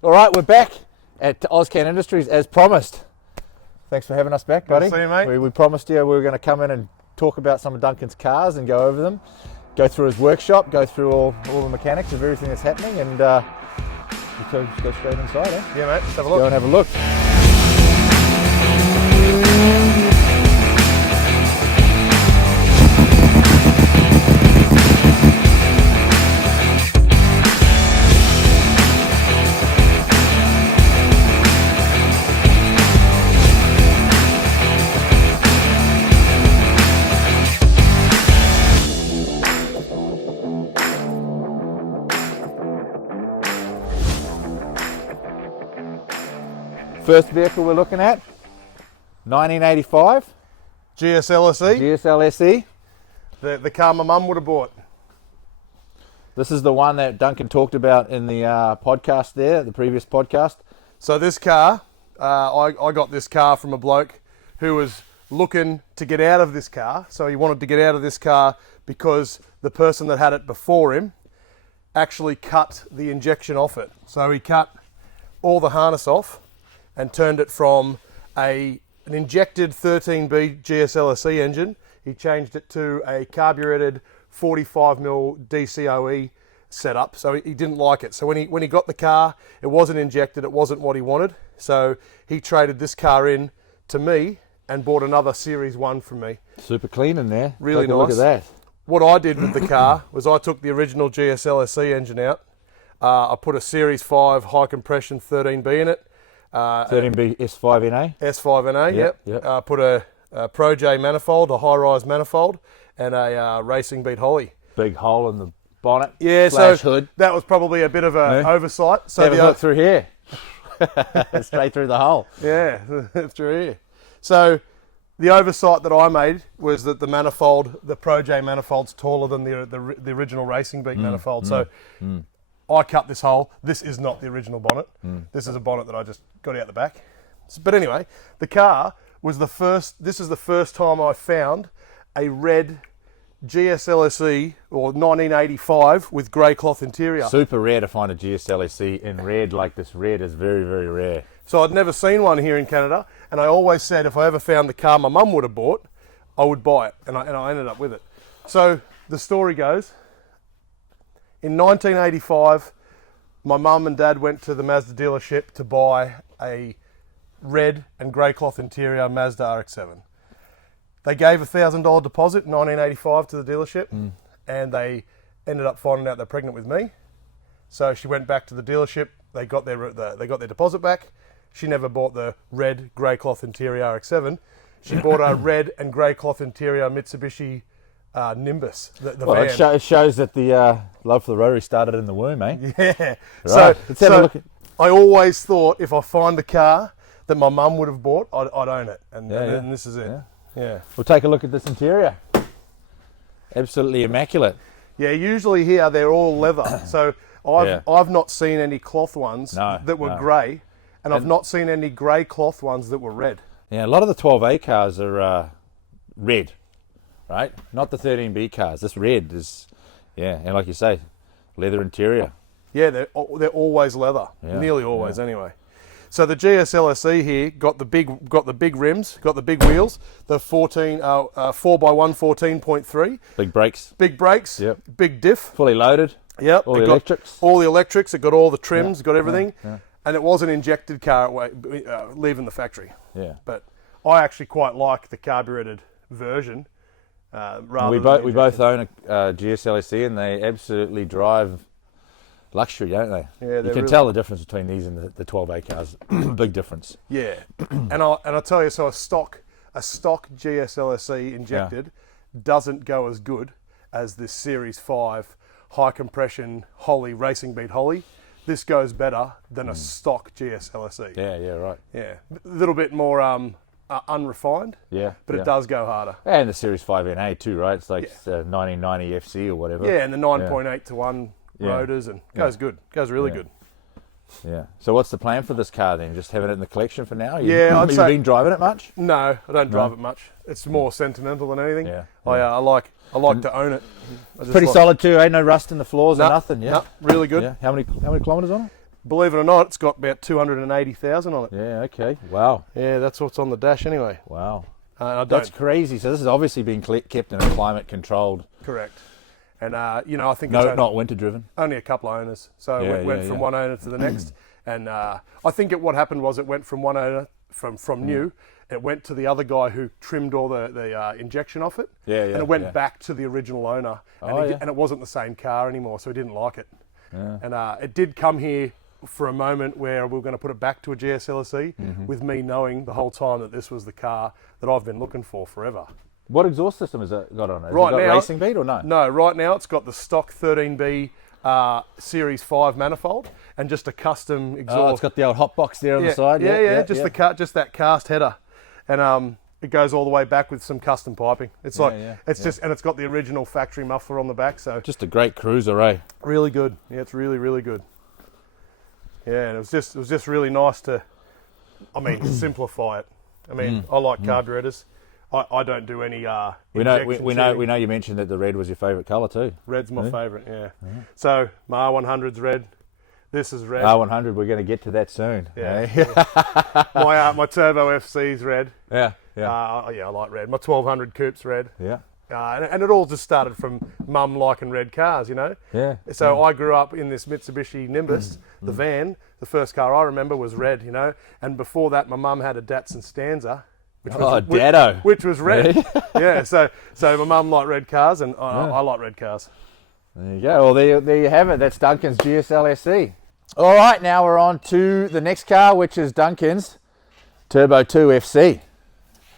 All right, we're back at AusCan Industries as promised. Thanks for having us back, buddy. Good to see you, mate. We promised you we were going to come in and talk about some of Duncan's cars and go over them, go through his workshop, go through all the mechanics of everything that's happening, and we'll go straight inside, eh? Yeah, mate. Let's have a look. Go and have a look. First vehicle we're looking at, 1985 GSL-SE. GSL-SE. The car my mum would have bought. This is the one that Duncan talked about in the podcast there, the previous podcast. So this car, I got this car from a bloke who was looking to get out of this car. So he wanted to get out of this car because the person that had it before him actually cut the injection off it. So he cut all the harness off and turned it from an injected 13B GSL-SE engine. He changed it to a carbureted 45mm DCOE setup. So he didn't like it. So when he got the car, it wasn't injected. It wasn't what he wanted. So he traded this car in to me and bought another Series 1 from me. Super clean in there. Really Take a nice. Look at that. What I did with the car was I took the original GSL-SE engine out. I put a Series 5 high compression 13B in it. 13B S5NA. S5NA, yep. Put a Pro J manifold, a high-rise manifold, and a Racing Beat Holly. Big hole in the bonnet. Yeah, slash so hood. that was probably a bit of an oversight. So Have a look through here. Straight through the hole. Yeah, through here. So the oversight that I made was that the manifold, the Pro J manifold's taller than the original Racing Beat manifold. So I cut this hole. This is not the original bonnet. This is a bonnet that I just got out the back. But anyway, the car was this is the first time I found a red GSL-SE or 1985 with grey cloth interior. Super rare to find a GSL-SE in red like this. Red is very, very rare. So I'd never seen one here in Canada, and I always said if I ever found the car my mum would have bought, I would buy it, and I ended up with it. So the story goes, in 1985, my mum and dad went to the Mazda dealership to buy a red and grey cloth interior Mazda RX7. They gave a $1,000 deposit in 1985 to the dealership, and they ended up finding out they're pregnant with me. So she went back to the dealership. They got their deposit back. She never bought the red grey cloth interior RX7. She bought a red and grey cloth interior Mitsubishi Nimbus, the van. It shows that the love for the Rotary started in the womb, eh? Yeah. Right. So Let's have a look at. I always thought if I find a car that my mum would have bought, I'd own it, and this is it. Yeah. We'll take a look at this interior. Absolutely immaculate. Yeah. Usually here they're all leather, so I've not seen any cloth ones that were grey, and I've not seen any grey cloth ones that were red. Yeah, a lot of the 12A cars are red, right? Not the 13B cars. This red is, and like you say, leather interior. Yeah, they're always leather, nearly always anyway. So the GSL-SE here got the big rims, got the big wheels, the 4x1 14.3. Big brakes. Yep. Big diff. Fully loaded. Yep. All the electrics. All the electrics. It got all the trims. Got everything. Yeah. And it was an injected car leaving the factory. Yeah. But I actually quite like the carbureted version. We both own a GSL-SE, and they absolutely drive luxury, don't they? Yeah, you can tell the difference between these and the 12A cars. Big difference. Yeah, and I tell you, so a stock GSL-SE injected doesn't go as good as this Series 5 high compression Holly Racing Beat Holly. This goes better than a stock GSL-SE. Yeah, right. Yeah, a little bit more unrefined. Yeah, but it does go harder. And the Series 5NA too, right? It's like 1990 FC or whatever. Yeah, and the 9.8 to 1 rotors, and goes good. Goes really good. Yeah. So what's the plan for this car then? Just having it in the collection for now? I'd say. Have you been driving it much? No, I don't drive it much. It's more sentimental than anything. Yeah. I like to own it. It's pretty solid too, eh? No rust in the floors or nothing. Yeah. No, really good. Yeah. How many kilometres on it? believe it or not, it's got about 280,000 on it. Yeah, okay. Wow. Yeah, that's what's on the dash anyway. Wow. I That's don't. crazy. So this has obviously been kept in a climate-controlled... Correct. And, you know, I think No, it's not winter-driven. only a couple of owners. So Yeah, it went from one owner to the next. And I think what happened was it went from one owner, from new, it went to the other guy who trimmed all the injection off it. Yeah, And it went back to the original owner. And, and it wasn't the same car anymore, so he didn't like it. Yeah. And it did come here for a moment where we were going to put it back to a GSL-SE with me knowing the whole time that this was the car that I've been looking for forever. What exhaust system has it got on it? Has Right it got now, racing beat or no? No, right now it's got the stock 13B Series 5 manifold and just a custom exhaust. Oh, it's got the old hot box there on the side. Just that cast header, and it goes all the way back with some custom piping. It's just, and it's got the original factory muffler on the back. So just a great cruiser, eh? really good. Yeah, it's really good. Yeah, and it was just really nice to, I mean, simplify it. I mean, I like carburetors. I don't do any We know you mentioned that the red was your favourite colour too. Red's my favourite, yeah. So my R100's red. This is red. R100, we're going to get to that soon. Yeah. Eh? My Turbo FC's red. Yeah. I like red. My 1200 Coupe's red. Yeah. And it all just started from mum liking red cars, you know? Yeah. So I grew up in this Mitsubishi Nimbus, the van. The first car I remember was red, you know? And before that, my mum had a Datsun Stanza. Which was red. Really? Yeah, so my mum liked red cars, and I like red cars. There you go. Well, there you have it. That's Duncan's GSL-SE. All right, now we're on to the next car, which is Duncan's Turbo II FC.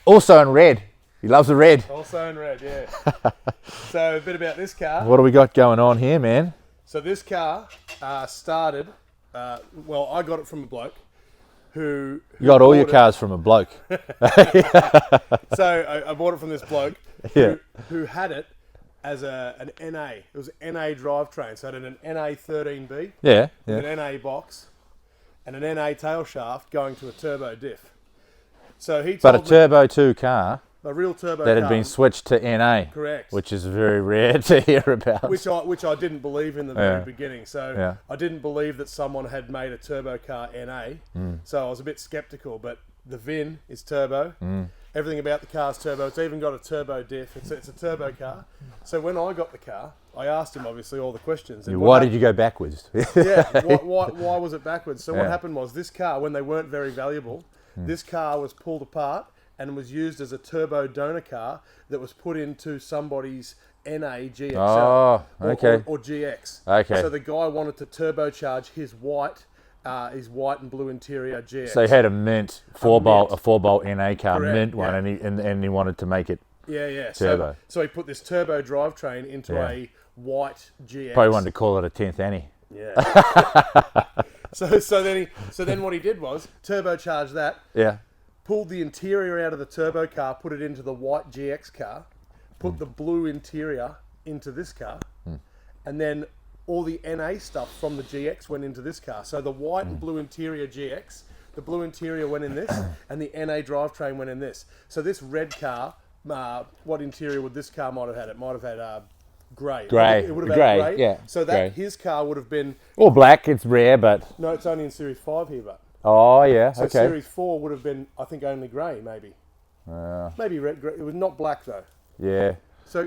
Also in red. He loves the red. Also in red, yeah. So a bit about this car. What do we got going on here, man? So this car started, well, I got it from a bloke who You got all your cars from a bloke. So I bought it from this bloke who had it as an NA. It was an NA drivetrain. So it had an NA 13B, an NA box, and an NA tail shaft going to a turbo diff. So he told a Turbo 2 car a real turbo that had car, been switched to NA. correct, Which is very rare to hear about. which I didn't believe in the very beginning. So I didn't believe that someone had made a turbo car NA. So I was a bit skeptical. But the VIN is turbo. Everything about the car's turbo. It's even got a turbo diff. It's a turbo car. So when I got the car, I asked him obviously all the questions. And why did you go backwards? why was it backwards? So what happened was this car, when they weren't very valuable, this car was pulled apart and was used as a turbo donor car that was put into somebody's NA GXL or GX. Okay. So the guy wanted to turbocharge his white and blue interior GX. So he had a mint a 4-bolt NA car, Correct, mint one, and he wanted to make it turbo. So he put this turbo drivetrain into a white GX. Probably wanted to call it a 10th Annie. Yeah. So then what he did was turbocharge that. Yeah. Pulled the interior out of the turbo car, put it into the white GX car, put the blue interior into this car, and then all the NA stuff from the GX went into this car. So the white and blue interior GX, the blue interior went in this, and the NA drivetrain went in this. So this red car, what interior would this car might have had? It might have had grey. It would have had grey. Yeah. So that his car would have been... Or black, it's rare, but... No, it's only in Series 5 here, but... Oh, yeah, So okay. Series 4 would have been, I think, only grey, maybe. Maybe red, grey. It was not black, though. Yeah. So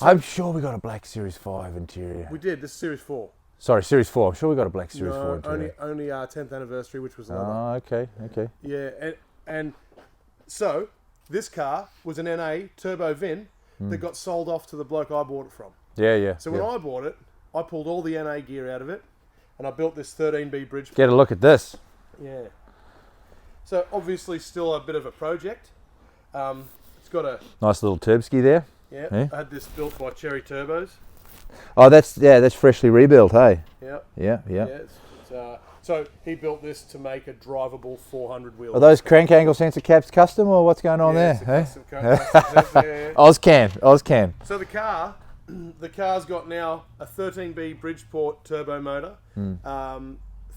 I'm sure we got a black Series 5 interior. we did. This is Series 4. Sorry, Series 4. I'm sure we got a black Series 4 No, interior. only 10th anniversary, which was leather. Oh, okay. Yeah, and so this car was an NA turbo VIN that got sold off to the bloke I bought it from. Yeah. So when I bought it, I pulled all the NA gear out of it, and I built this 13B bridge. Get a look at this. Yeah. So obviously still a bit of a project. It's got a... Nice little turbski there. Yeah, I had this built by Cherry Turbos. Oh, that's freshly rebuilt, hey? Yeah. Yeah. So he built this to make a drivable 400 wheel. Are those crank angle sensor caps custom, or what's going on there? Custom yeah. AusCan. So the car's got now a 13B Bridgeport turbo motor,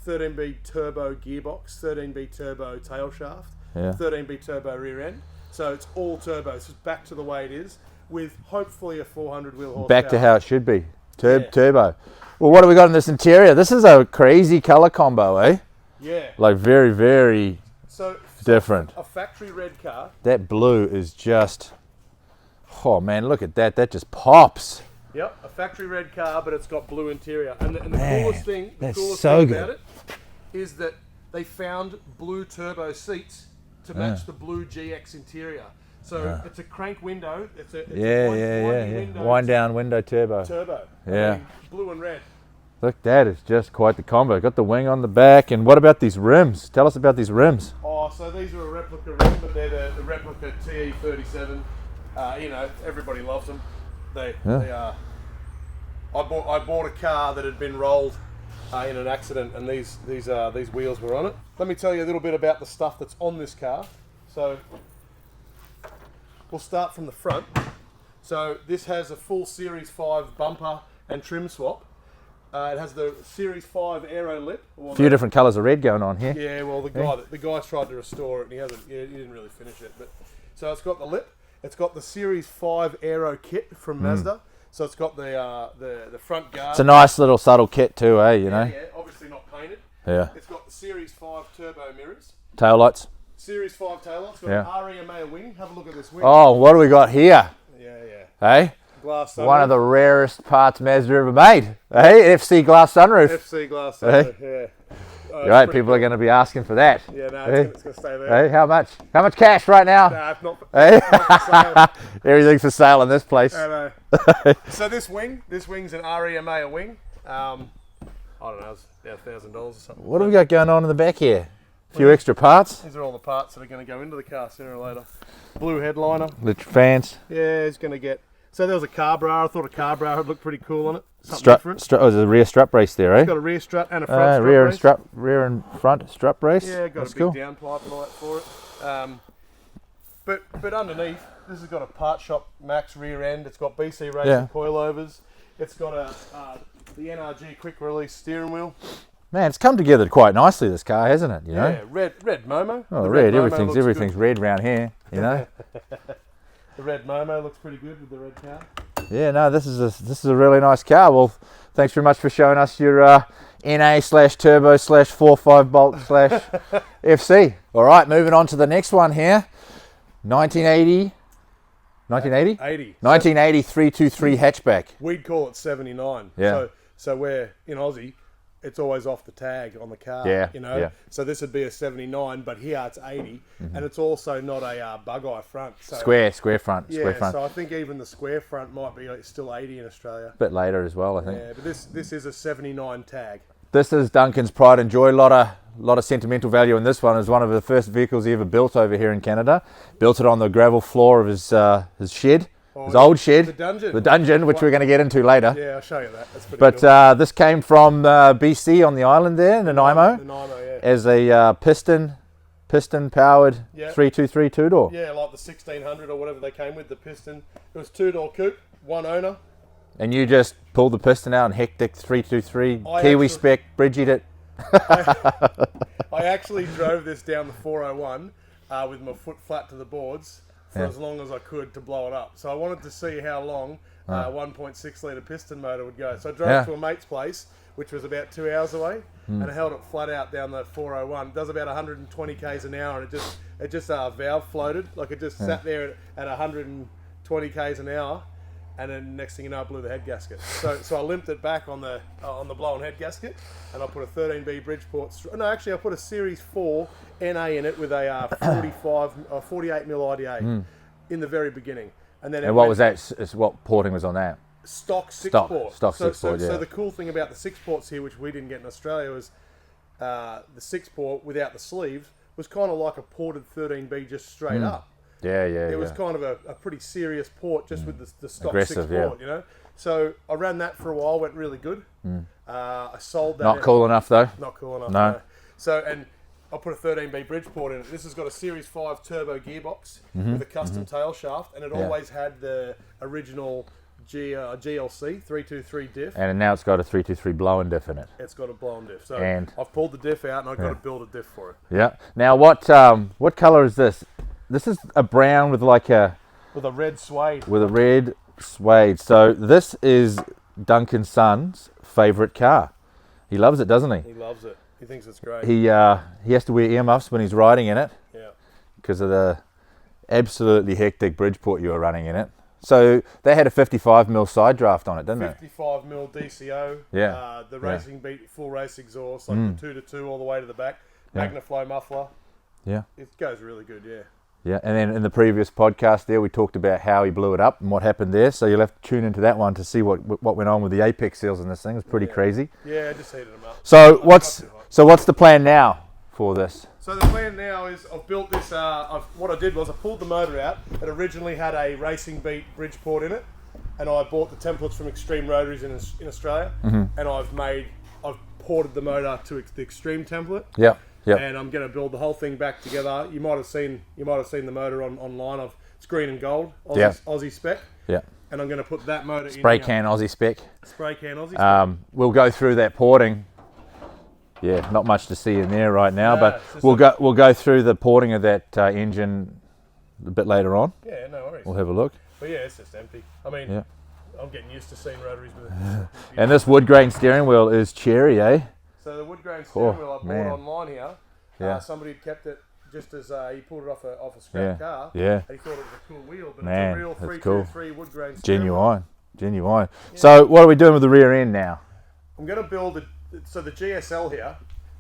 13B turbo gearbox, 13B turbo tail shaft, 13B turbo rear end. So it's all turbo. It's just back to the way it is, with hopefully a 400 wheel horsepower. Back to how it should be. Turbo. Well, what do we got in this interior? This is a crazy color combo, eh? Yeah. Like very, very different. A factory red car. That blue is just, oh man, look at that. That just pops. Yep, a factory red car, but it's got blue interior. And the coolest thing, about it is that they found blue turbo seats to match the blue GX interior. So it's a crank window. It's a window. Wind down window turbo. Yeah. I mean, blue and red. Look, that is just quite the combo. Got the wing on the back, and what about these rims? Tell us about these rims. Oh, so these are a replica rim, but they're the replica TE37. You know, everybody loves them. They are. I bought a car that had been rolled in an accident, and these wheels were on it. Let me tell you a little bit about the stuff that's on this car. So we'll start from the front. So this has a full Series 5 bumper and trim swap. It has the Series 5 aero lip. A few different colours of red going on here. Yeah, well, the guy's tried to restore it, and he didn't really finish it. But so it's got the lip. It's got the Series 5 aero kit from Mazda. So it's got the front guard. It's a nice little subtle kit too, eh? You know. Yeah, obviously not painted. Yeah. It's got the Series 5 turbo mirrors. Tail lights. Series 5 taillights. Got an REMA wing. Have a look at this wing. Oh, what do we got here? Yeah. Hey? Glass sunroof. One of the rarest parts Mazda ever made. Hey, FC glass sunroof. FC glass sunroof. Yeah. Right, people are going to be asking for that. Yeah, no, it's going to stay there. Hey, how much? How much cash right now? Nah, it's not, hey? not for sale. Everything's for sale in this place. I know. So this wing's an REMA wing. I don't know, it's about $1,000 or something. What do we got going on in the back here? A few extra parts. These are all the parts that are going to go into the car sooner or later. Blue headliner. Electric fans. Yeah, it's going to get. So there was a carburetor. I thought a carburetor would look pretty cool on it. Something different. There's a rear strut brace there, eh? It's got a rear strut and a front strut brace. Rear and front strut brace. Yeah, got That's a big cool. downpipe and all that for it. But underneath, this has got a part shop max rear end. It's got BC racing coilovers. It's got the NRG quick release steering wheel. Man, it's come together quite nicely, this car, hasn't it? You know? Yeah, red Momo. Oh, red. Everything's red round here. You know. The red Momo looks pretty good with the red car. Yeah, no, this is a really nice car. Well, thanks very much for showing us your NA/turbo/4.5 bolt /FC. All right, moving on to the next one here. 1980. 323 hatchback. We'd call it 79. Yeah. So we're in Aussie. It's always off the tag on the car, you know. Yeah. So this would be a 79, but here it's 80, and it's also not a bug-eye front. So Square front. Yeah, square front. so I think even the square front might be still 80 in Australia. A bit later as well, I think. Yeah, but this is a 79 tag. This is Duncan's pride and joy. A lot of sentimental value in this one. It's one of the first vehicles he ever built over here in Canada. Built it on the gravel floor of his shed. His old shed, the dungeon, which we're going to get into later. Yeah, I'll show you that. That's pretty but cool. This came from BC on the island there, Nanaimo, as a piston-powered 323 two-door. Yeah, like the 1600 or whatever they came with, the piston. It was two-door coupe, one owner. And you just pulled the piston out and hectic 323, Kiwi spec, bridged it. I actually drove this down the 401 with my foot flat to the boards for as long as I could to blow it up. So I wanted to see how long 1.6 litre piston motor would go. So I drove to a mate's place, which was about 2 hours away, and I held it flat out down the 401. It does about 120 k's an hour, and it just valve floated. Like it just sat there at 120 k's an hour, and then next thing you know, I blew the head gasket. So I limped it back on the blown head gasket, and I put a 13B Bridgeport. No, actually, I put a Series 4 NA in it with a 48 mil IDA in the very beginning. And then what was that? What porting was on that? Stock 6-port. Stock 6-port, yeah. So the cool thing about the 6-ports here, which we didn't get in Australia, was the 6-port without the sleeves was kind of like a ported 13B just straight up. Yeah. It was kind of a pretty serious port just with the stock aggressive, 6-port, you know. So I ran that for a while, went really good. I sold that. Not cool enough though. Not cool enough. No. So and I put a 13B Bridgeport in it. This has got a Series 5 turbo gearbox with a custom tail shaft, and it always had the original GLC 323 diff. And now it's got a 323 blow-in diff in it. It's got a blown diff. So and I've pulled the diff out, and I've got to build a diff for it. Yeah. Now what colour is this? This is a brown with like a... With a red suede. With a red suede. So this is Duncan's son's favourite car. He loves it, doesn't he? He loves it. He thinks it's great. He has to wear earmuffs when he's riding in it. Yeah. Because of the absolutely hectic Bridgeport you were running in it. So they had a 55mm side draft on it, didn't it? 55mm DCO. Yeah. The Racing Beat full race exhaust, like the 2-2 all the way to the back. Magnaflow muffler. Yeah. It goes really good, yeah. Yeah, and then in the previous podcast there, we talked about how he blew it up and what happened there. So you'll have to tune into that one to see what went on with the apex seals in this thing. It's pretty crazy. Yeah, I just heated them up. So what's the plan now for this? So the plan now is I've built this. What I did was I pulled the motor out. It originally had a Racing Beat Bridgeport in it, and I bought the templates from Extreme Rotaries in Australia, and I've ported the motor to the Extreme template. Yeah. Yep. And I'm going to build the whole thing back together. You might have seen the motor online. It's green and gold, Aussie spec. Yeah. And I'm going to put that motor Spray can Aussie spec. Spray can Aussie spec. We'll go through that porting. Yeah, not much to see in there right now, but we'll go through the porting of that engine a bit later on. Yeah, no worries. We'll have a look. But yeah, it's just empty. I mean, I'm getting used to seeing rotaries with it. And this wood grain steering wheel is cherry, eh? So the wood grain steering wheel I bought online here. Yeah. Somebody had kept it just as he pulled it off a scrap car. Yeah. And he thought it was a cool wheel, but Man, it's a real that's 323 wood grain steering wheel. Genuine. Yeah. So what are we doing with the rear end now? I'm going to build the GSL here,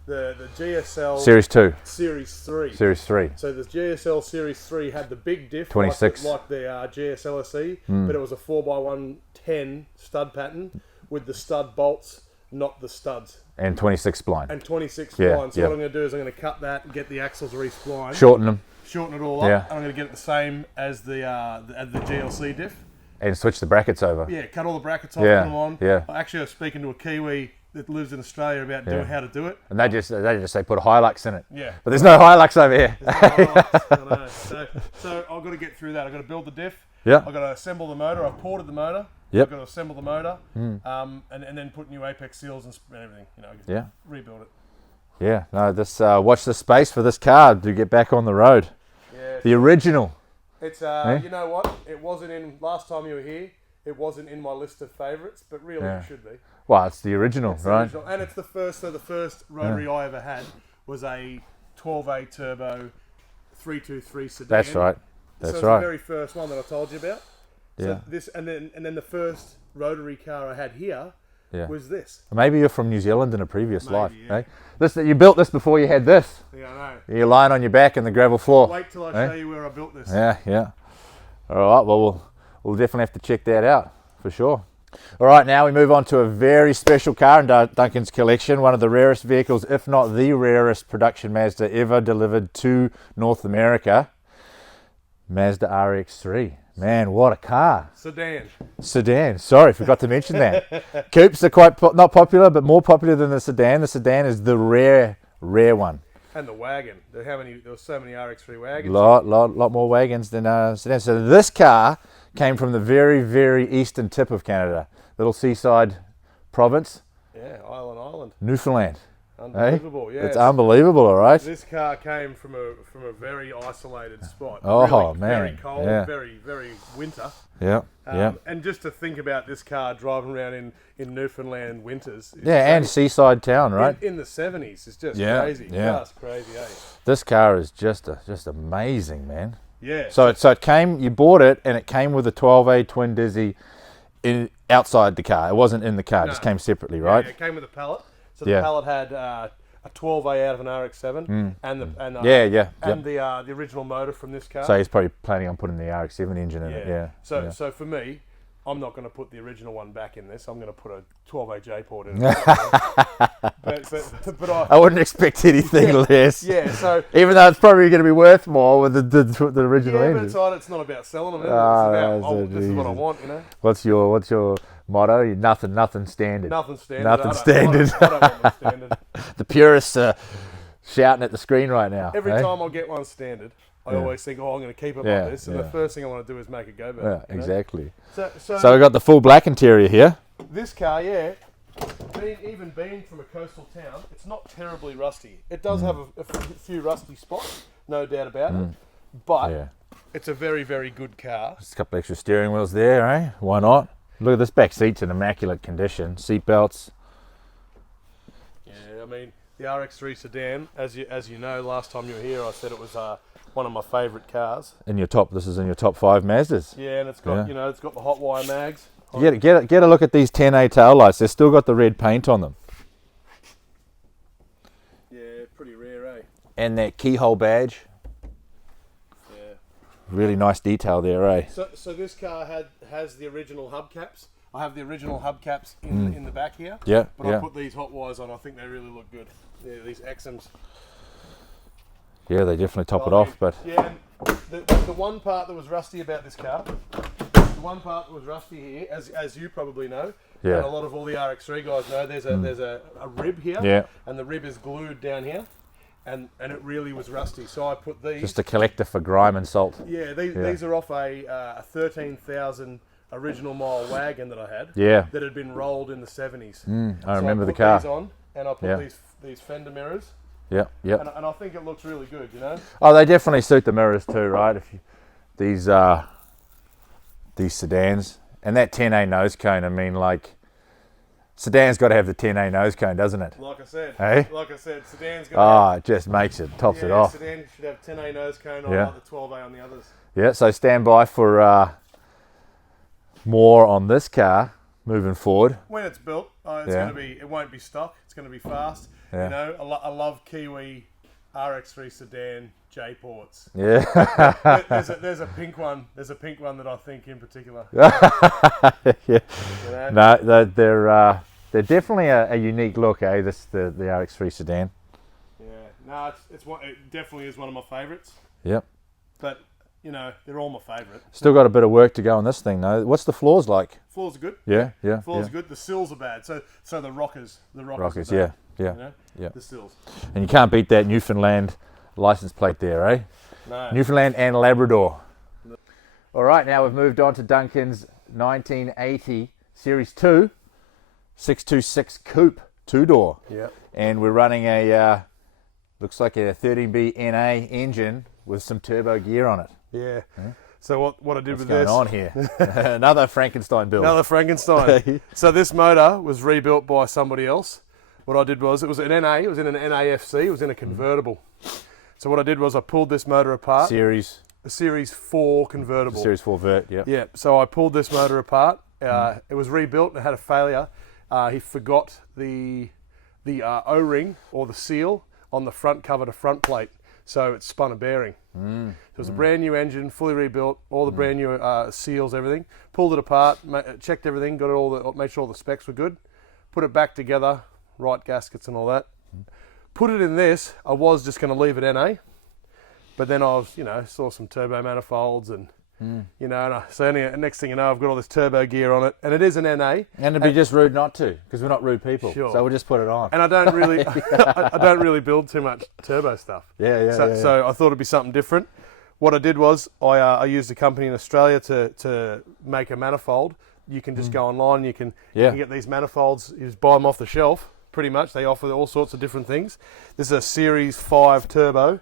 the GSL Series 2. Series 3. Series 3. So the GSL Series 3 had the big diff, 26. like the GSL-SE, but it was a 4x110 stud pattern with the stud bolts, not the studs. And 26 spline. And 26 spline. So what I'm going to do is I'm going to cut that and get the axles re-splined. Shorten them. Shorten it all up. And I'm going to get it the same as the GLC diff. And switch the brackets over. Yeah, cut all the brackets off, put them on. Yeah. Actually, I was speaking to a Kiwi that lives in Australia about doing how to do it. And they just say put a Hilux in it. Yeah. But there's no Hilux over here. There's no Hilux. I know. So I've got to get through that. I've got to build the diff. Yeah. I've got to assemble the motor. I've ported the motor. Yep. I've got to assemble the motor. And then put new apex seals and everything. Rebuild it. Yeah. No, this watch the space for this car to get back on the road. Yeah. The original. It's you know what? It wasn't in last time you were here. It wasn't in my list of favourites, but really it should be. Well, it's the original, right? The original. And it's the first. So the first Rotary I ever had was a 12A turbo 323 sedan. That's right. So it's the very first one that I told you about. So Yeah. this and then the first Rotary car I had here was this. Maybe you're from New Zealand in a previous life. Yeah. Eh? Listen, you built this before you had this. Yeah, I know. You're lying on your back in the gravel floor. Wait till I show you where I built this. Yeah. All right. Well, we'll definitely have to check that out for sure. All right. Now we move on to a very special car in Duncan's collection. One of the rarest vehicles, if not the rarest production Mazda ever delivered to North America. Mazda RX3. Man, what a car. Sedan. Sorry, forgot to mention that. Coupes are quite not popular, but more popular than the sedan. The sedan is the rare one. And the wagon. There were so many RX3 wagons. Lot more wagons than sedan. So this car came from the very, very eastern tip of Canada. Little seaside province. Yeah, Island. Newfoundland. Unbelievable, yeah. It's unbelievable, all right? This car came from a very isolated spot. Oh, really, man. Very cold, very, very winter. Yeah, And just to think about this car driving around in Newfoundland winters. And seaside town, right? In the 70s. It's just crazy. Yeah. Just crazy, eh? This car is just amazing, man. Yeah. So it came, you bought it, and it came with a 12A twin dizzy outside the car. It wasn't in the car. It just came separately, right? Yeah, it came with a pallet. So the pallet had a 12A out of an RX7 and the original motor from this car. So he's probably planning on putting the RX7 engine in it. Yeah. So for me, I'm not going to put the original one back in this. I'm going to put a 12A J-port in it. but I wouldn't expect anything less. Yeah. So even though it's probably going to be worth more with the original engine. But it's not about selling them. It's about this is what I want. You know. What's your motto? Nothing standard. Nothing standard. Nothing standard. I don't want my standard. The purists are shouting at the screen right now. Every time I get one standard, I always think, I'm going to keep it like this, and the first thing I want to do is make it go better. Yeah, exactly. So we've got the full black interior here. This car, even being from a coastal town, it's not terribly rusty. It does have a few rusty spots, no doubt about it, but it's a very, very good car. Just a couple extra steering wheels there, eh? Why not? Look at this back seat's in immaculate condition. Seat belts. Yeah, I mean, the RX3 Sedan, as you know, last time you were here, I said it was one of my favourite cars. In your top, this is in your top 5 Mazdas. Yeah, and it's got it's got the hot wire mags. Get a look at these 10A tail lights. They've still got the red paint on them. Yeah, pretty rare, eh? And that keyhole badge. Yeah. Really nice detail there, eh? So this car has the original hubcaps. I have the original hubcaps in the back here. Yeah, But I put these hot wires on. I think they really look good. Yeah, these XMs. Yeah, they definitely top it off. But yeah, and the one part that was rusty about this car, the one part that was rusty here, as you probably know, yeah, and a lot of all the RX3 guys know, there's a rib here, yeah, and the rib is glued down here, and it really was rusty. So I put these. Just a collector for grime and salt. Yeah, these are off a 13,000 original mile wagon that I had. Yeah. That had been rolled in the 70s. I remember the car. car. These on, and I put these fender mirrors. Yeah, yeah. And I think it looks really good, you know. Oh, they definitely suit the mirrors too, right? These sedans and that 10A nose cone. I mean, like, sedan's got to have the 10A nose cone, doesn't it? Like I said. Hey? Like I said, sedan's got. It just makes it, tops it off. Sedan should have 10A nose cone on like the 12A on the others. Yeah. So stand by for more on this car moving forward. When it's built, it won't be stock. It's going to be fast. Yeah. You know, I love Kiwi RX3 Sedan J ports. Yeah. there's a pink one. There's a pink one that I think in particular. Yeah. You know? No, they're definitely a unique look, eh? The RX3 Sedan. Yeah. No, it definitely is one of my favourites. Yep. But you know, they're all my favourite. Still got a bit of work to go on this thing, though. What's the floors like? Floors are good. Yeah. Floors are good. The sills are bad. So the rockers are bad. Yeah. You know? Yeah. The sills. And you can't beat that Newfoundland license plate there, eh? No. Newfoundland and Labrador. No. All right, now we've moved on to Duncan's 1980 Series 2 626 Coupe 2-door. Yeah. And we're running a, looks like a 13B NA engine with some turbo gear on it. Yeah. So what I did with What's this... going on here? Another Frankenstein build. Another Frankenstein. So this motor was rebuilt by somebody else. What I did was, it was an NA, it was in an NAFC, it was in a convertible. So what I did was I pulled this motor apart. A Series 4 convertible. Series 4 vert, yeah. Yeah, so I pulled this motor apart. It was rebuilt and it had a failure. He forgot the O-ring or the seal on the front cover to front plate. So it spun a bearing. So it was a brand new engine, fully rebuilt, all the brand new seals, everything. Pulled it apart, checked everything, made sure all the specs were good. Put it back together, right gaskets and all that. Put it in this. I was just going to leave it NA, but then I was, saw some turbo manifolds and, so next thing you know, I've got all this turbo gear on it, and it is an NA. And it'd be just rude not to, because we're not rude people. Sure. So we'll just put it on. And I don't really, I don't really build too much turbo stuff. So I thought it'd be something different. What I did was I used a company in Australia to make a manifold. You can just go online. You can get these manifolds. You just buy them off the shelf. Pretty much, they offer all sorts of different things. This is a Series 5 turbo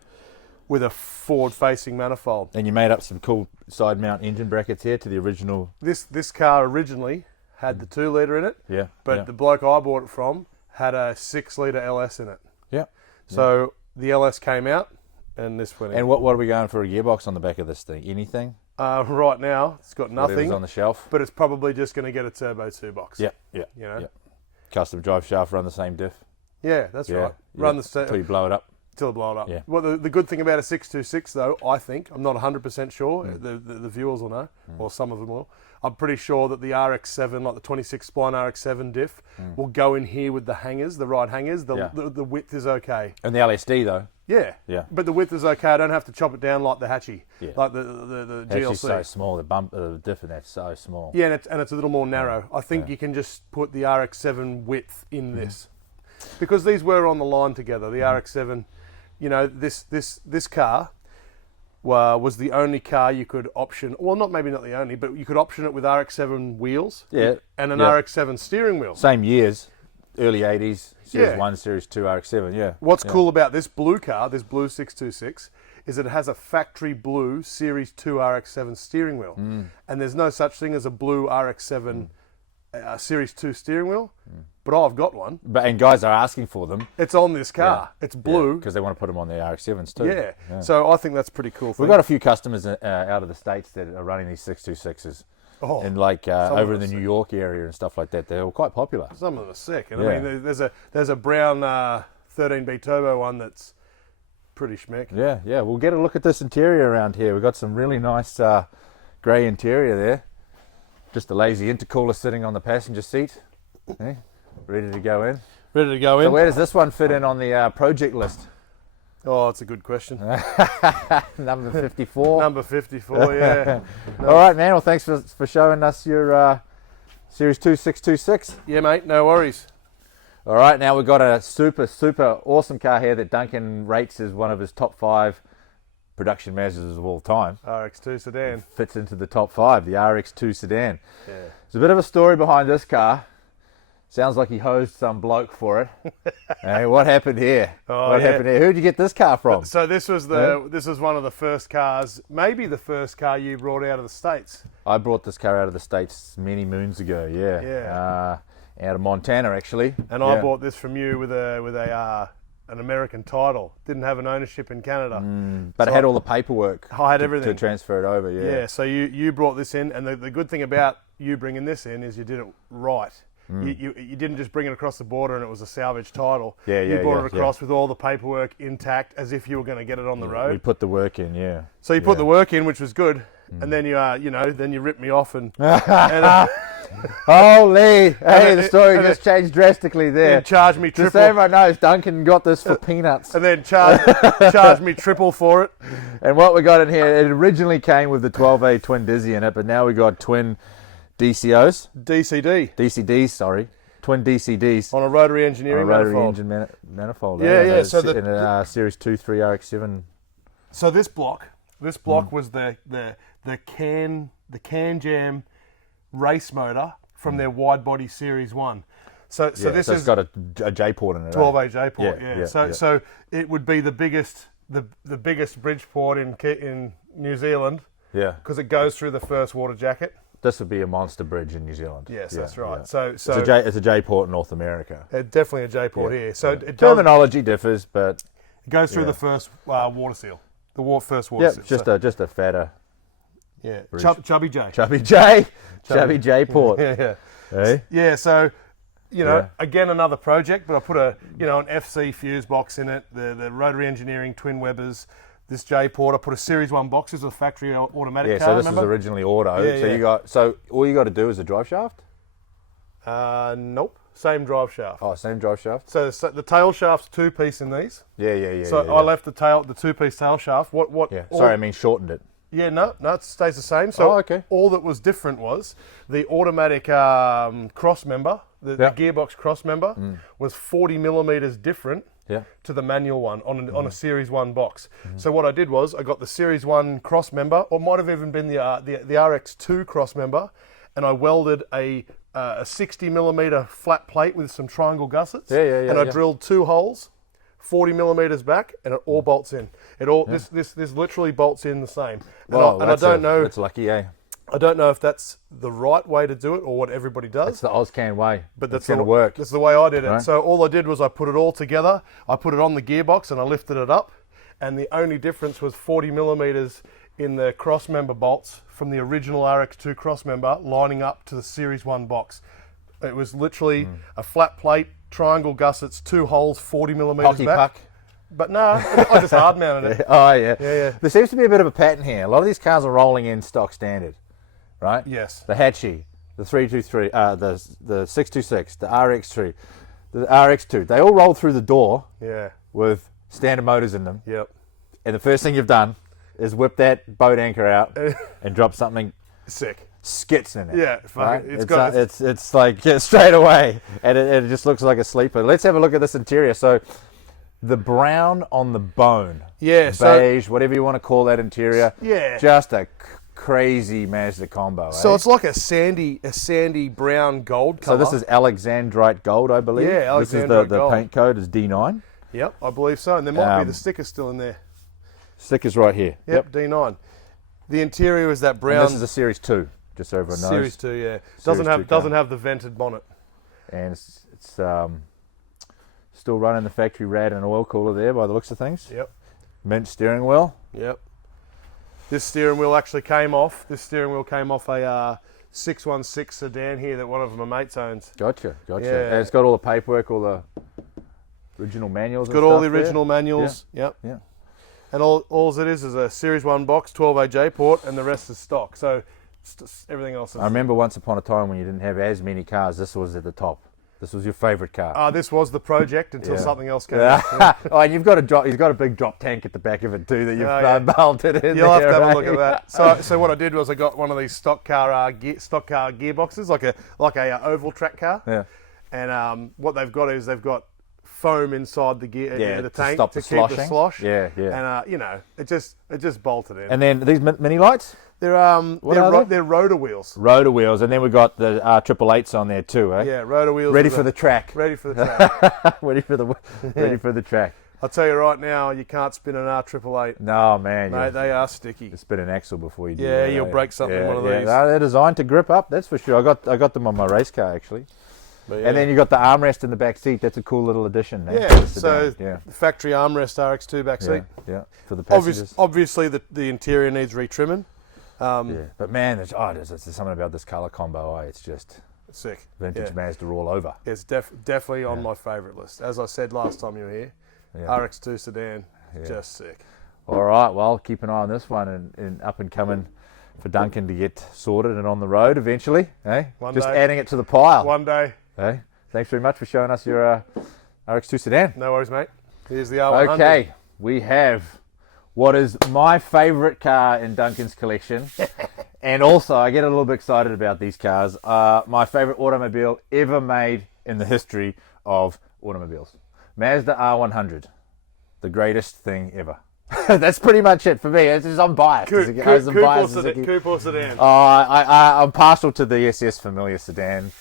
with a forward-facing manifold. And you made up some cool side mount engine brackets here to the original. This car originally had the 2-litre in it. Yeah. But the bloke I bought it from had a 6-litre LS in it. Yeah. So the LS came out, and this went in. And what are we going for a gearbox on the back of this thing? Anything? Right now, it's got nothing. Whatever's on the shelf. But it's probably just going to get a turbo 2 box. Yeah. You know? Yeah. Custom drive shaft, run the same diff. Yeah, that's right. Run the until you blow it up. Till it blow it up. Yeah. Well, the good thing about a 626 though, I think, I'm not 100% sure, the viewers will know, or some of them will, I'm pretty sure that the RX7, like the 26 spline RX7 diff, will go in here with the hangers, the right hangers. The width is okay. And the LSD though. Yeah. Yeah. But the width is okay. I don't have to chop it down like the Hatchy, like the GLC. Hatchy's so small. The diff in that's so small. Yeah, and it's a little more narrow. I think you can just put the RX7 width in this, because these were on the line together. The RX7, this car was the only car you could option. Well, maybe not the only, but you could option it with RX7 wheels. Yeah. And an RX7 steering wheel. Same years, early 80s. Series Yeah. 1, Series 2 RX7, yeah. What's cool about this blue car, this blue 626, is that it has a factory blue Series 2 RX7 steering wheel. And there's no such thing as a blue RX7 Series 2 steering wheel, but I've got one. And guys are asking for them. It's on this car. It's blue. Because they want to put them on their RX-7s too. Yeah. So I think that's a pretty cool thing. We've got a few customers out of the States that are running these 626s. Oh, and like over in the New York area and stuff like that. They're all quite popular. Some of them are sick. And I mean, there's a brown 13B turbo one that's pretty schmick. Yeah. We'll get a look at this interior around here. We've got some really nice grey interior there. Just a lazy intercooler sitting on the passenger seat. Ready to go in. Ready to go in. So where does this one fit in on the project list? Oh, that's a good question. Number 54. Number 54, yeah. No. All right, man. Well, thanks for showing us your Series 2 626. Yeah, mate. No worries. All right, now we've got a super awesome car here that Duncan rates as one of his top 5 production Mazdas of all time. RX2 Sedan. Fits into the top 5, the RX2 Sedan. Yeah. There's a bit of a story behind this car. Sounds like he hosed some bloke for it. Hey, what happened here? What happened here? Who'd you get this car from? So this was one of the first cars, maybe the first car you brought out of the States. I brought this car out of the States many moons ago. Yeah. Out of Montana, actually. And I bought this from you with an American title. Didn't have an ownership in Canada. But it had all the paperwork. I had everything to transfer it over. Yeah. So you brought this in, and the good thing about you bringing this in is you did it right. You didn't just bring it across the border and it was a salvage title. You brought it across with all the paperwork intact, as if you were going to get it on the road. We put the work in, So you put the work in, which was good, and then then you ripped me off and. Holy! Hey, the story just changed drastically there. And charged me triple. Just so everyone knows, Duncan got this for peanuts. And then charged me triple for it. And what we got in here, it originally came with the 12A twin Dizzy in it, but now we got twin DCOs. DCDs, sorry. Twin DCDs. On a rotary engineering manifold. Manifold. Yeah. So in a Series 2 3 RX7. So this block was the Can Jam race motor from their wide body Series 1. So this it's got a J port in it. 12A J port. So it would be the biggest bridge port in New Zealand. Yeah. Because it goes through the first water jacket. This would be a monster bridge in New Zealand. Yes, that's right. Yeah. So it's a J port in North America. Definitely a J port here. So terminology differs, but it goes through the first water seal. First water seal. Just a fatter. Yeah, Chubby J. Chubby J port. Yeah. Hey? Yeah, so, again, another project, but I put an FC fuse box in it, the Rotary Engineering twin Webbers, this J port. I put a Series 1 box. This was a factory automatic car, so this remember? was originally auto. So all you got to do is a drive shaft? Nope. Same drive shaft. Oh, same drive shaft? So the tail shaft's 2-piece in these. Yeah. So I left the 2-piece tail shaft. Sorry, I mean shortened it. Yeah, no, it stays the same. So all that was different was the automatic cross member, the gearbox cross member, was 40 millimeters different to the manual one on a Series 1 box. So what I did was I got the Series 1 cross member, or might have even been the RX2 cross member, and I welded a 60 millimeter flat plate with some triangle gussets. And I drilled 2 holes, 40 millimeters back, and it all bolts in. This literally bolts in the same. And I don't know. That's lucky, eh? I don't know if that's the right way to do it or what everybody does. It's the AusCan way. But that's going to work. That's the way I did it. Right. So all I did was I put it all together. I put it on the gearbox and I lifted it up. And the only difference was 40 millimeters in the cross member bolts from the original RX2 cross member lining up to the Series 1 box. It was literally a flat plate, triangle gussets, 2 holes, 40 millimeters Hockey back. puck. But no, I just hard mounted it. Oh, yeah. There seems to be a bit of a pattern here. A lot of these cars are rolling in stock standard, right? Yes. The Hatchie, the 323, the 626, the RX3, the RX2. They all roll through the door with standard motors in them. Yep. And the first thing you've done is whip that boat anchor out and drop something sick. Skits in it. Yeah, right? It's like straight away, and it just looks like a sleeper. Let's have a look at this interior. So, the brown on the bone, beige, whatever you want to call that interior. Yeah, just a crazy Mazda combo. So it's like a sandy brown gold color. So this is Alexandrite gold, I believe. Yeah, Alexandrite this is gold. The paint code is D9. Yep, I believe so, and there might be the sticker still in there. Sticker's right here. Yep, D9. The interior is that brown. And this is a Series 2. just over a nose. Series 2, yeah. Series 2 car. Doesn't have the vented bonnet. And it's still running the factory rad and oil cooler there by the looks of things. Yep. Mint steering wheel. Yep. This steering wheel actually came off. This steering wheel came off a 616 sedan here that one of my mates owns. Gotcha. Yeah. And it's got all the paperwork, all the original manuals. It's got all the original manuals. Yeah. Yep. Yeah. And all it is a Series 1 box, 12AJ port, and the rest is stock. So everything else is... I remember once upon a time when you didn't have as many cars, this was at the top. This was your favourite car. This was the project until something else came Yeah. out. Oh, and you've got a big drop tank at the back of it too that you've bolted in. You'll have there, to have right? a look at that. So what I did was I got one of these stock car gearboxes, like a oval track car. Yeah. And what they've got is they've got foam inside the gear, the tank stop to the keep sloshing. the slosh. Yeah. And it just bolted in. And then these mini lights, they're rotor wheels. rotor wheels, and then we've got the R888s on there too, eh? Yeah, rotor wheels. Ready for the track. Ready for the track. ready for the track. I'll tell you right now, you can't spin an R888. No man, Mate, they are sticky. you spin an axle before you do Yeah, that, you'll eh? break something in one of these. No, they're designed to grip up, that's for sure. I got them on my race car actually. But yeah. And then you got the armrest in the back seat. That's a cool little addition. Eh? Yeah, to the so sedan. the factory armrest RX2 back seat. Yeah, for the passengers. Obviously, the interior needs retrimming. Yeah, but man, there's something about this colour combo. It's just Sick. vintage Yeah. Mazda all over. It's definitely on my favourite list. As I said last time you were here, Yeah. RX2 Sedan, Yeah. just sick. All right, well, keep an eye on this one and up and coming for Duncan to get sorted and on the road eventually. Eh? One Just day. adding it to the pile. One day. Eh? Thanks very much for showing us your RX2 Sedan. No worries, mate. Here's the R100. Okay, we have what is my favourite car in Duncan's collection. And also, I get a little bit excited about these cars. My favourite automobile ever made in the history of automobiles. Mazda R100. The greatest thing ever. That's pretty much it for me. It's just, I'm biased. Coupe or sedan? I'm partial to the SS Familiar sedan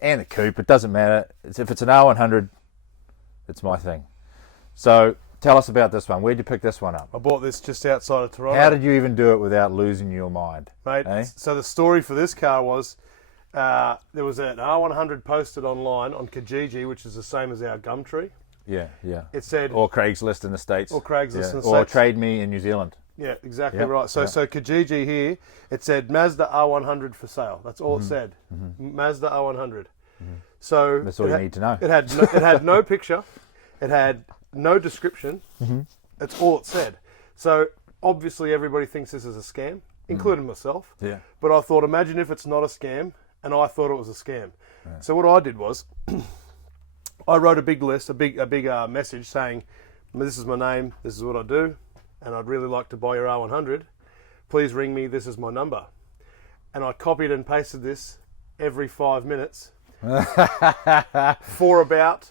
and the Coupe. It doesn't matter. If it's an R100, it's my thing. So tell us about this one. Where'd you pick this one up? I bought this just outside of Toronto. How did you even do it without losing your mind? Mate, eh? so the story for this car was there was an R100 posted online on Kijiji, which is the same as our Gumtree. Yeah. It said... Or Craigslist in the States. Or Craigslist in the Or States. Trade Me in New Zealand. Yeah, exactly Yep, right. So Kijiji here, it said Mazda R100 for sale. That's all it said. Mazda R100. So That's all you need to know. It had no picture. It had no description. That's all it said. So obviously everybody thinks this is a scam, including myself. Yeah. But I thought, imagine if it's not a scam, and I thought it was a scam. So what I did was, I wrote a big list, a big message saying, this is my name, this is what I do, and I'd really like to buy your R100. Please ring me, this is my number. And I copied and pasted this every 5 minutes for about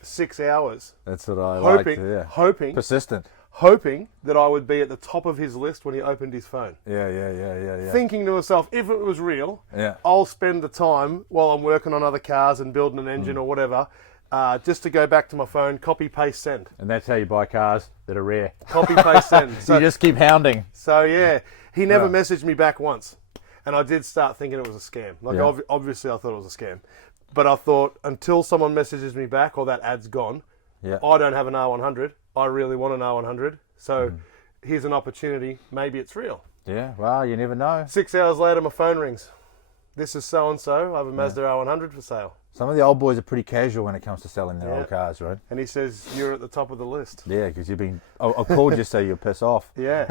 6 hours. That's what I like. Yeah. Hoping Persistent. that I would be at the top of his list when he opened his phone. Yeah. Thinking to myself, if it was real, Yeah. I'll spend the time while I'm working on other cars and building an engine or whatever, just to go back to my phone, copy, paste, send. And that's how you buy cars that are rare. Copy, paste, send. You just keep hounding. So yeah, he never messaged me back once. And I did start thinking it was a scam. Like, Yeah. obviously I thought it was a scam. But I thought, until someone messages me back or that ad's gone, Yeah. I don't have an R100. I really want an R100. So here's an opportunity. Maybe it's real. Yeah, well, you never know. 6 hours later, my phone rings. This is so-and-so. I have a Mazda R100 for sale. Some of the old boys are pretty casual when it comes to selling their old cars, right? And he says, you're at the top of the list. Yeah, because you've been... I called you so you'll piss off. Yeah.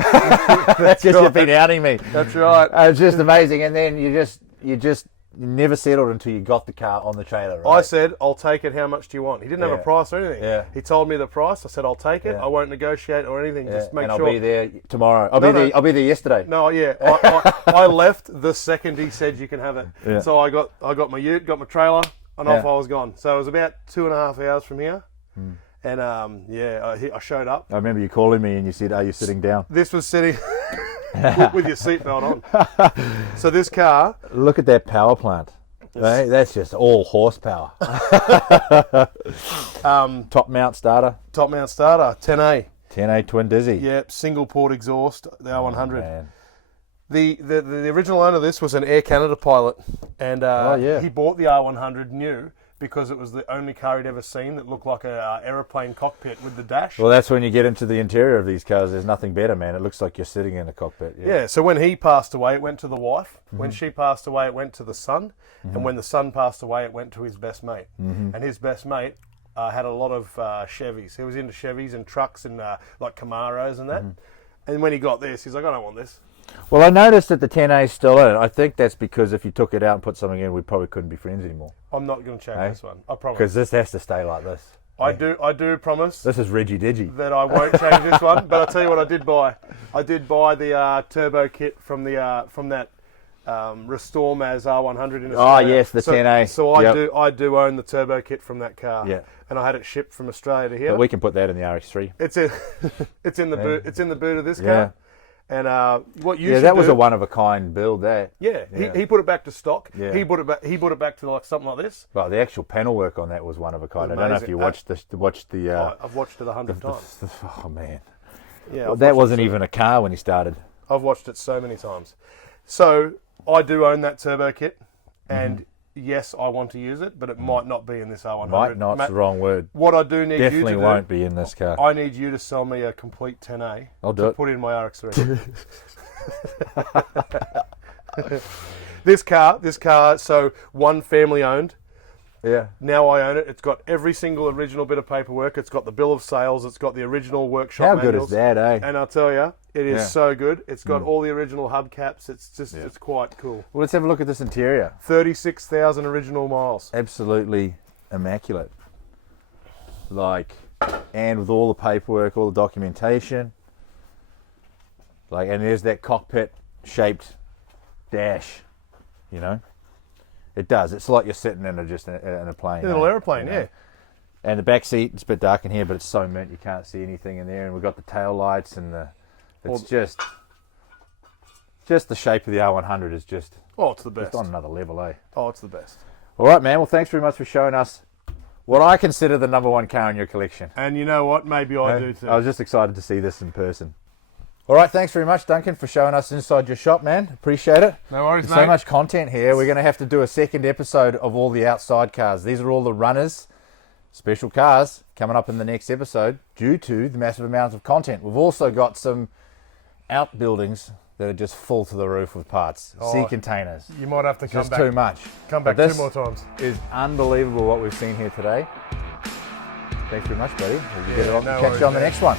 That's just you've been outing me. That's right. It's just amazing. And then you never settled until you got the car on the trailer, right? I said, I'll take it. How much do you want? He didn't have a Yeah. price or anything. Yeah. He told me the price. I said, I'll take it. Yeah. I won't negotiate or anything. Just make and sure. I'll be there tomorrow. I'll be there yesterday. No, yeah. I left the second he said you can have it. Yeah. So I got my ute, got my trailer, and off Yeah. I was gone. So it was about 2.5 hours from here. And I showed up. I remember you calling me and you said, are you sitting down? This was sitting with your seatbelt on. So this car, Look at that power plant. Right? That's just all horsepower. Top mount starter. top mount starter, 10A. 10A twin dizzy. Yep, single port exhaust, the R100. Man. The original owner of this was an Air Canada pilot, and yeah. he bought the R100 new because it was the only car he'd ever seen that looked like a aeroplane cockpit with the dash. Well, that's when you get into the interior of these cars. There's nothing better, man. It looks like you're sitting in a cockpit. Yeah, so when he passed away, it went to the wife. When she passed away, it went to the son. And when the son passed away, it went to his best mate. And his best mate had a lot of Chevys. He was into Chevys and trucks and like Camaros and that. And when he got this, he's like, I don't want this. Well, I noticed that the 10A is still in it. I think that's because if you took it out and put something in, we probably couldn't be friends anymore. I'm not going to change this one. I promise. Because this has to stay like this. I do promise. This is Riggy-Digi. That I won't change this one. But I'll tell you what I did buy. I did buy the turbo kit from that Restore Mazda R100 in Australia. Oh yes, the 10A. So I do own the turbo kit from that car. Yeah. And I had it shipped from Australia to here. But we can put that in the RX3. It's in the boot. It's in the boot of this car. And what you should that do, was a one of a kind build. That he put it back to stock. Yeah. He put it back to like something like this. Well, the actual panel work on that was one of a kind. I don't know if you watched the. I've watched it 100 times. Oh man. Yeah. Well, that wasn't even a car when he started. I've watched it so many times. So I do own that turbo kit, and yes, I want to use it, but it might not be in this R100. Might not's the wrong word. What I do need Definitely you to won't be in this car. I need you to sell me a complete 10A. I'll do it. Put in my RX3. This car, so one family owned. Yeah. Now I own it. It's got every single original bit of paperwork. It's got the bill of sales. It's got the original workshop How manuals. good is that, eh? And I'll tell you, it is Yeah. so good. It's got all the original hubcaps. It's just, it's quite cool. Well, let's have a look at this interior. 36,000 original miles. Absolutely immaculate. And with all the paperwork, all the documentation. And there's that cockpit-shaped dash, you know? It does. It's like you're sitting in a plane. A little airplane, yeah. And the back seat, it's a bit dark in here, but it's so mint you can't see anything in there. And we've got the tail lights and it's just the shape of the R100 is just. Oh, it's the best. Just on another level, eh? Oh, it's the best. All right, man. Well, thanks very much for showing us what I consider the #1 car in your collection. And you know what? Maybe I do too. I was just excited to see this in person. All right, thanks very much, Duncan, for showing us inside your shop, man. Appreciate it. No worries, There's mate. so much content here. We're going to have to do a second episode of all the outside cars. These are all the runners, special cars, coming up in the next episode due to the massive amounts of content. We've also got some outbuildings that are just full to the roof with parts. Sea containers. You might have to come Just back. too much. Come back But 2 more times. Is unbelievable what we've seen here today. Thanks very much, buddy. We'll catch you on the next one.